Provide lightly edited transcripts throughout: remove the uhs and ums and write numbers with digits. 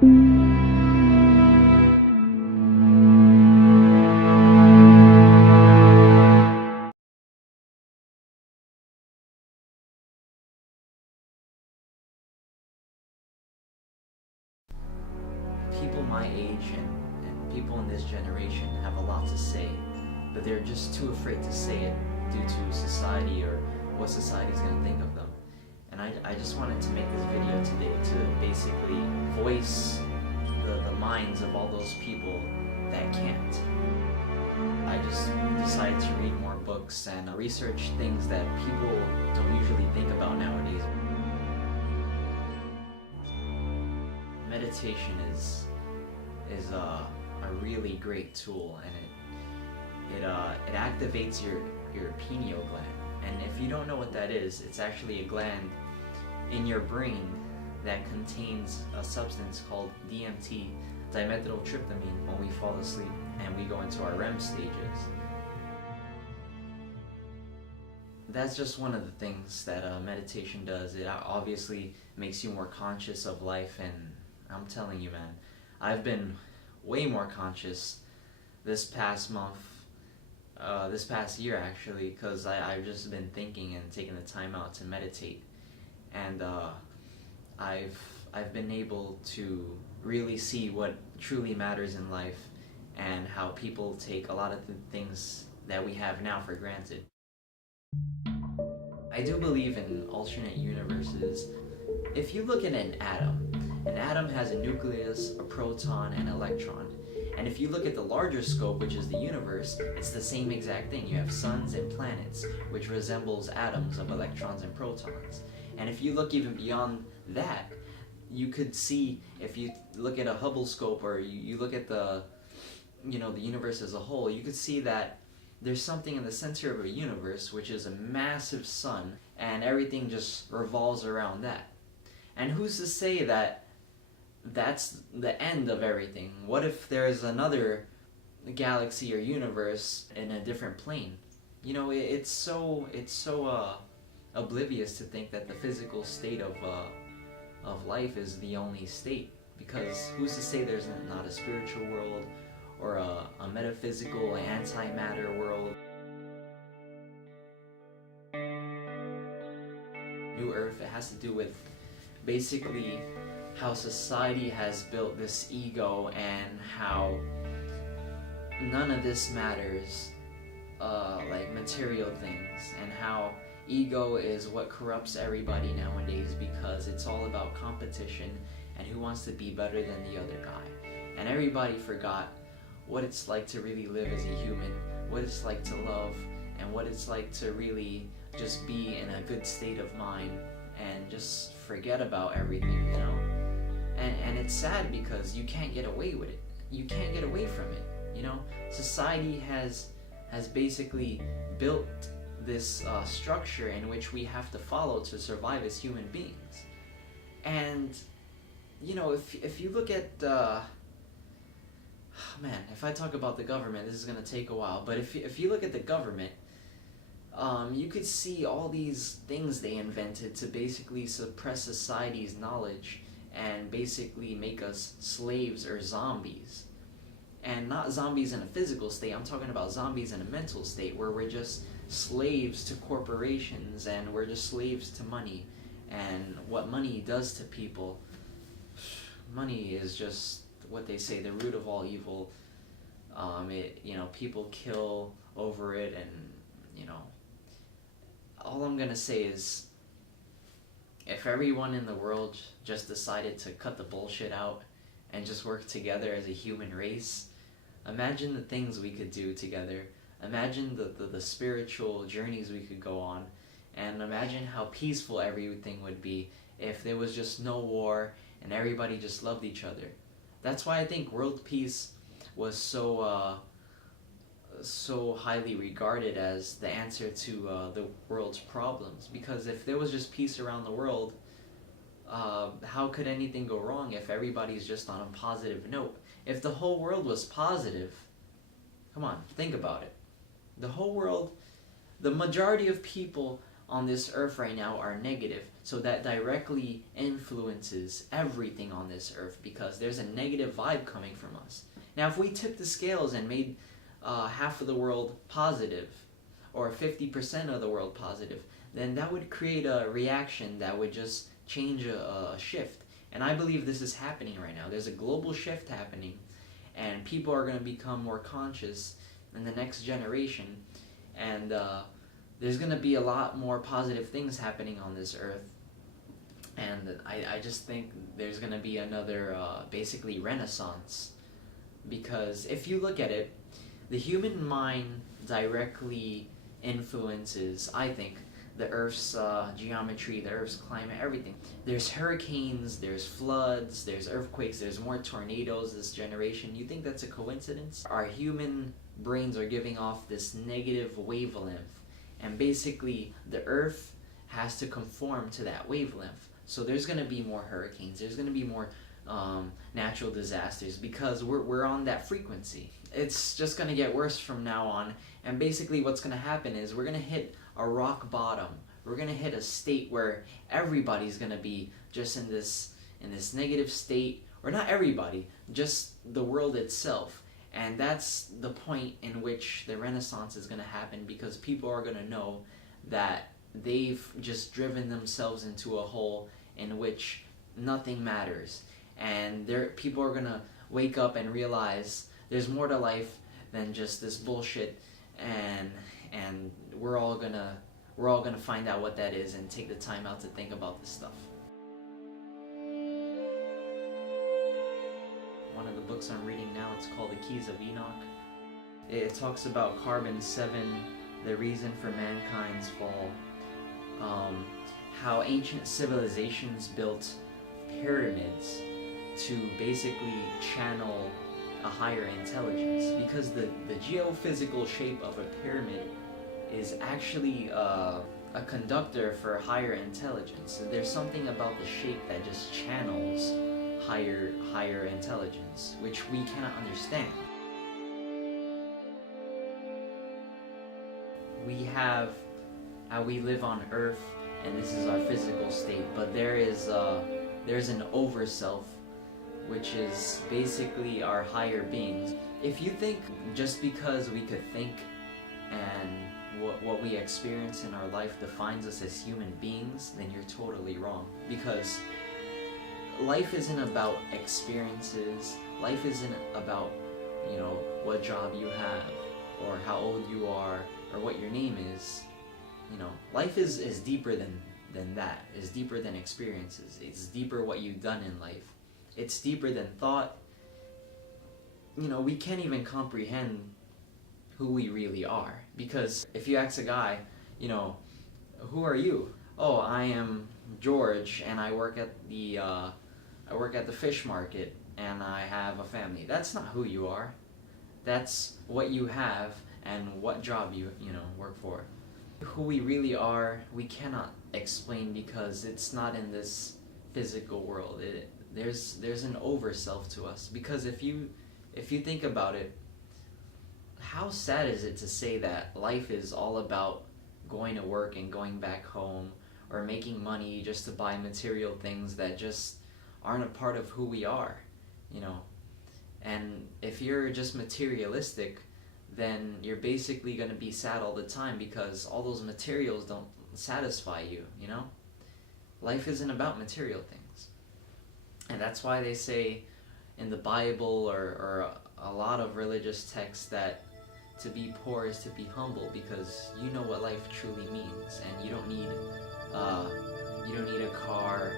People my age and people in this generation have a lot to say, but they're just too afraid to say it due to society or what society's going to think of them. And I just wanted to make this video today to basically voice the minds of all those people that can't. I just decided to read more books and research things that people don't usually think about nowadays. Meditation is a really great tool, and it activates your pineal gland. And if you don't know what that is, it's actually a gland in your brain that contains a substance called DMT, dimethyltryptamine, when we fall asleep and we go into our REM stages. That's just one of the things that meditation does. It obviously makes you more conscious of life, and I'm telling you, man, I've been way more conscious this past month, this past year actually, because I've just been thinking and taking the time out to meditate, and I've been able to really see what truly matters in life and how people take a lot of the things that we have now for granted. I do believe in alternate universes. If you look at an atom has a nucleus, a proton, and an electron. And if you look at the larger scope, which is the universe, it's the same exact thing. You have suns and planets, which resembles atoms of electrons and protons. And if you look even beyond that, you could see, if you look at a Hubble scope, or you look at the universe as a whole, you could see that there's something in the center of a universe, which is a massive sun, and everything just revolves around that. And who's to say that that's the end of everything? What if there's another galaxy or universe in a different plane? You know, it's so oblivious to think that the physical state of life is the only state, because who's to say there's not a spiritual world or a metaphysical antimatter world? New Earth, it has to do with basically how society has built this ego and how none of this matters, like material things, and how ego is what corrupts everybody nowadays, because it's all about competition and who wants to be better than the other guy. And everybody forgot what it's like to really live as a human, what it's like to love, and what it's like to really just be in a good state of mind and just forget about everything, you know? And it's sad because you can't get away with it. You can't get away from it, you know? Society has basically built this structure in which we have to follow to survive as human beings. And, you know, if you look at, man, if I talk about the government, this is going to take a while, but if you look at the government, you could see all these things they invented to basically suppress society's knowledge and basically make us slaves or zombies. And not zombies in a physical state, I'm talking about zombies in a mental state, where we're just slaves to corporations and we're just slaves to money and what money does to people. Money is just what they say, the root of all evil. People kill over it, and all I'm gonna say is, if everyone in the world just decided to cut the bullshit out and just work together as a human race, imagine the things we could do together. Imagine the spiritual journeys we could go on, and imagine how peaceful everything would be if there was just no war and everybody just loved each other. That's why I think world peace was so highly regarded as the answer to the world's problems. Because if there was just peace around the world, how could anything go wrong if everybody's just on a positive note? If the whole world was positive, come on, think about it. The whole world, the majority of people on this earth right now are negative. So that directly influences everything on this earth, because there's a negative vibe coming from us. Now, if we tipped the scales and made half of the world positive, or 50% of the world positive, then that would create a reaction that would just change a shift. And I believe this is happening right now. There's a global shift happening, and people are going to become more conscious in the next generation, and there's going to be a lot more positive things happening on this earth. And I just think there's going to be another basically renaissance, because if you look at it, the human mind directly influences, I think, the Earth's geometry, the Earth's climate, everything. There's hurricanes, there's floods, there's earthquakes, there's more tornadoes this generation. You think that's a coincidence? Our human brains are giving off this negative wavelength, and basically the Earth has to conform to that wavelength. So there's going to be more hurricanes, there's going to be more natural disasters, because we're on that frequency. It's just going to get worse from now on, and basically what's going to happen is we're going to hit a rock bottom. We're going to hit a state where everybody's going to be just in this negative state, or not everybody, just the world itself. And that's the point in which the Renaissance is going to happen, because people are going to know that they've just driven themselves into a hole in which nothing matters, and people are going to wake up and realize there's more to life than just this bullshit, and we're all gonna find out what that is and take the time out to think about this stuff. One of the books I'm reading now, it's called The Keys of Enoch. It talks about carbon 7, the reason for mankind's fall, how ancient civilizations built pyramids to basically channel a higher intelligence, because the geophysical shape of a pyramid is actually a conductor for higher intelligence. There's something about the shape that just channels higher intelligence, which we cannot understand. We have how we live on Earth, and this is our physical state, but there's an over-self, which is basically our higher beings. If you think just because we could think and what we experience in our life defines us as human beings, then you're totally wrong. Because life isn't about experiences. Life isn't about, what job you have, or how old you are, or what your name is. Life is deeper than that. It's deeper than experiences. It's deeper what you've done in life. It's deeper than thought. We can't even comprehend who we really are. Because if you ask a guy, who are you? Oh, I am George, and I work at the fish market, and I have a family. That's not who you are. That's what you have and what job you work for. Who we really are, we cannot explain, because it's not in this physical world. There's an over self to us. Because if you think about it, how sad is it to say that life is all about going to work and going back home, or making money just to buy material things that just aren't a part of who we are, And if you're just materialistic, then you're basically going to be sad all the time, because all those materials don't satisfy you, Life isn't about material things. And that's why they say in the Bible or a lot of religious texts that to be poor is to be humble, because you know what life truly means, and you don't need a car,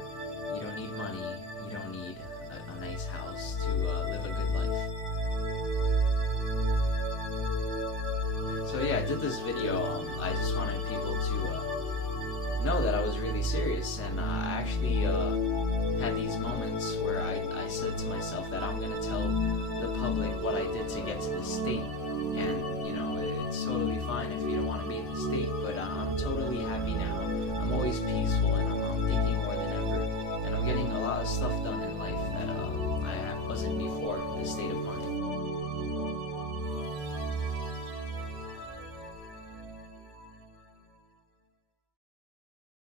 you don't need money, you don't need a nice house to live a good life. So yeah, I did this video. I just wanted people to know that I was really serious, and I actually had these moments where I said to myself that I'm gonna tell the public what I did to get to this state. And it's totally fine if you don't want to be in the state, but I'm totally happy now. I'm always peaceful, and I'm thinking more than ever, and I'm getting a lot of stuff done.